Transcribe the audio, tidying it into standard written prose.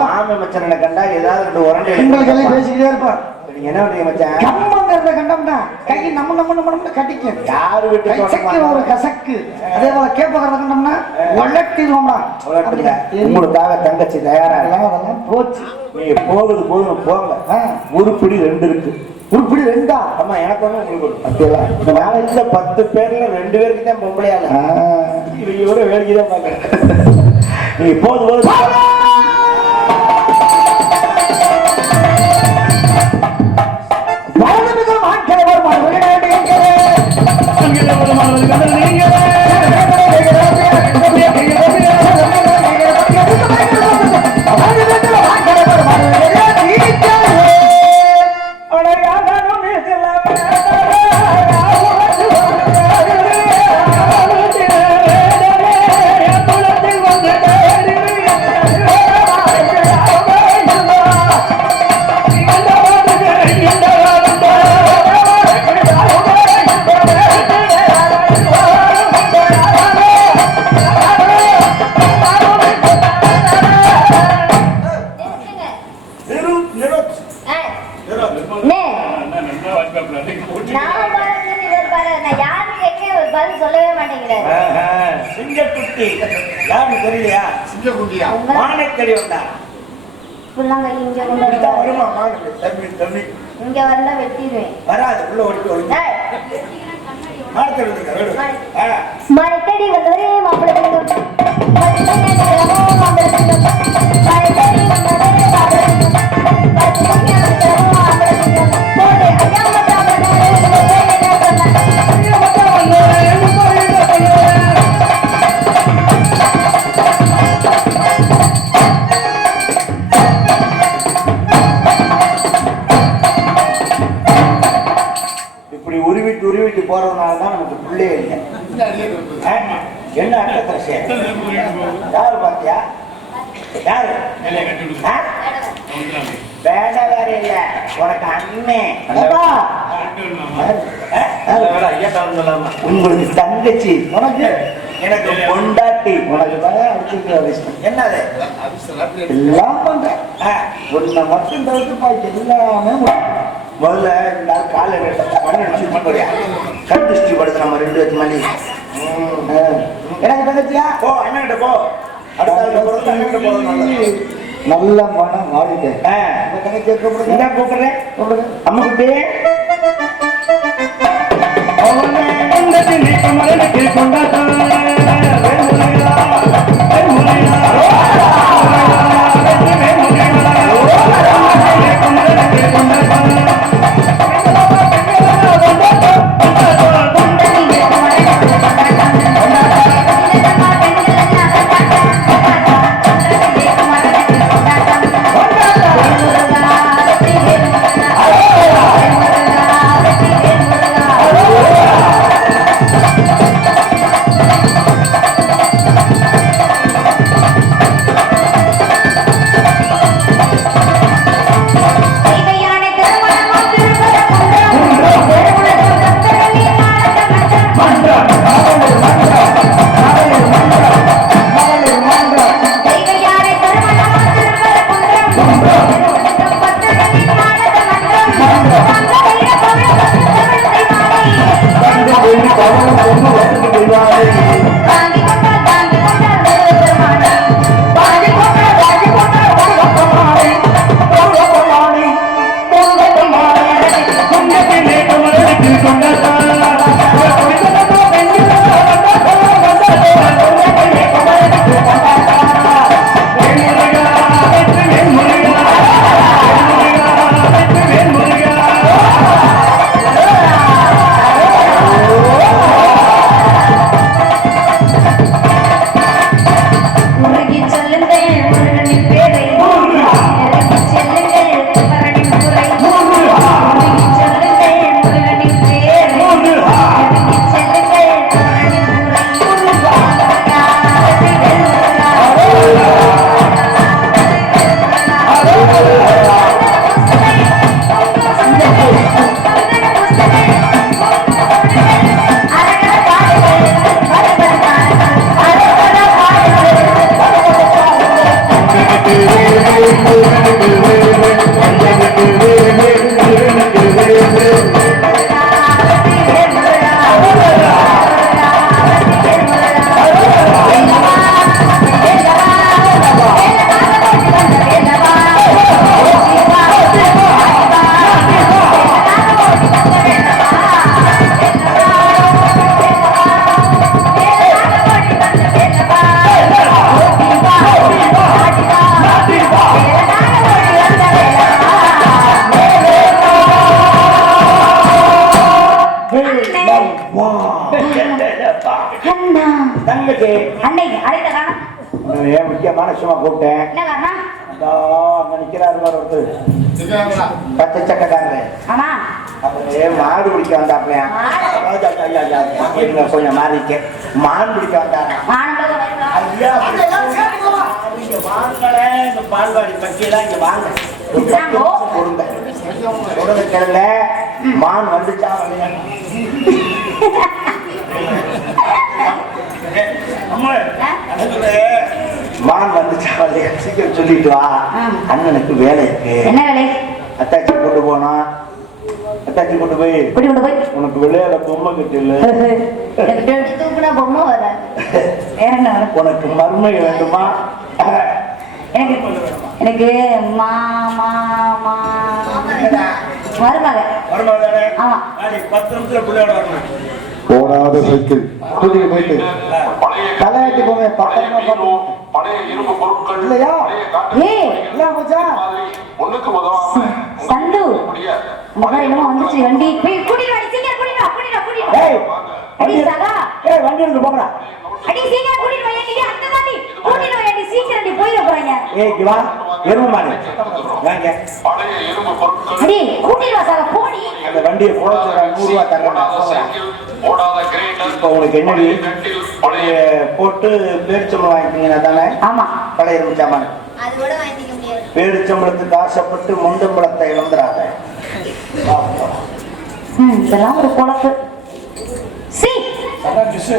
மாமி மச்சனை கண்டா ஏதாவது உரண்டை பேசிக்கிட்டே இருப்பான். என்ன பண்றீங்க மச்சான்? கம்மங்கிறத கண்டோம்னா கை நம்ம கட்டிக்கும். யாரு வீட்டு ஒரு கசக்கு. அதே போல கேப்பங்கிறத கண்டோம்னா உலட்டிடுவோம்டா. உங்களுக்காக தங்கச்சி தயாரா அதெல்லாம் போச்சு. நீங்க போகுது போங்க. உருப்படி 2 இருக்கு. உருப்படி 2? ஆமா, எனக்கு ஒண்ணு உங்களுக்கு இந்த நாளைக்குல 10 பேர்ல 2 பேருக்கு தான் பொம்பளையால. இவரோட வேலைக்கு தான் பாக்குறேன். நீ போது சொல்லவே மாட்டேங்கிறேன். சிங்கக்குட்டி யாரு தெரியலையா? சிங்கக்குட்டியா? மானக்கடி வந்தா புள்ளாங்க இங்க கொண்டு வருமா? தம்பி இங்க வரல வெட்டிடுவேன். வராது, உள்ள ஓடி மரத்தடி வந்தவரே மாப்பிள்ளை உருவிட்டு போறதுனாலதான் நமக்கு பிள்ளையே இல்லை. என்ன யாரு பாத்தியா? யாரு வேட வேற இல்ல, உனக்கு அண்ணே உங்களுக்கு தங்கச்சி, உனக்கு எனக்கு பொண்டாட்டி. உனக்கு என்னது எல்லாம் பண்ற ஒன்ன மட்டும் தவிர்த்துப்பா. எல்லாமே முதல்ல இந்த காலை கண் திருஷ்டி படுத்து நம்ம 2 வச்சு மணி எனக்கு தங்கச்சியா? போ அண்ணன் போ. நல்ல மனம் மாறிட்டேன். கூப்பிடுறேன் அம்மா குட்டி விஷயமா கூப்பிட்டேன். என்ன காரணம்? அதோ அங்க நிக்கிறாரு பாரு ஒருத்தர், பச்சை சட்டைக்காரரு. ஆமா. அவரு மாடு பிடிக்க வந்தாப்லையா? கொஞ்சம் மாறிக்க மாடு பிடிக்க வந்தாரா? ஐயா, இங்க வாங்கல, இந்த பால்வாடி பட்டியெல்லாம் இங்க வாங்க. பொருந்த கிடல மான் வந்துச்சா வரலையா? மான் வந்துச்சா வரலையா? சீக்கிரம் சொல்லிட்டு வா, அண்ணனுக்கு வேலை இருக்கு. என்ன வேலை? அத்தாச்சி கொண்டு போனா, அத்தாச்சி கொண்டு போய் உனக்கு விளையாட பொம்மை கட்டில தூக்குனா பொம்மை வராது. வேற என்ன வேலை? உனக்கு மருமை வேண்டுமா? எனக்கு எனக்கு மா மா மா மருமக. ஆமா. 10 நிமிஷத்துல பிள்ளையோட வரணும். போடாத சைக்கிள் தூக்கிட்டு போயிட்டு தலையாட்டி போங்க. பழைய இரும்பு பொருட்கள் இல்லையா? ஏய் இல்ல மச்சான், ஒண்ணுக்கு உதவாம சந்து மகா என்னமோ வந்துச்சு வண்டி. போய் கூட்டிட்டு வாடி, சீக்கிரம் கூட்டிட்டு வா, கூட்டிட்டு வா, கூட்டிட்டு வா. ஏய் அடி சகா, ஏய் வண்டி எடுத்து போங்கடா. அடி சீக்கிரம் கூட்டிட்டு வா, நீ அங்க தாண்டி கூட்டிட்டு வா, நீ சீக்கிரம் நீ போயிட போறீங்க. ஏய் இங்க வா, எருமை மாடு வாங்க. பழைய இரும்பு பொருட்கள் அடி கூட்டிட்டு வா சகா, போடி. அந்த வண்டியை போட சொல்ற 100 ரூபாய் தரேன். சைக்கிள் ஓடாத கிரேட்டர் இப்போ உங்களுக்கு என்னடி பழைய போட்டு பேரிச்சம்பளம் வாங்கிட்டீங்கன்னா தானே ஆமா. பழைய எருமை சாமான். அது கூட வாங்கிக்க முடியாது. பேரிச்சம்பளத்துக்கு ஆசைப்பட்டு முண்டம்பளத்தை இழந்துடாத. இதெல்லாம் ஒரு பொழப்பு. சி அதான் டிஷ்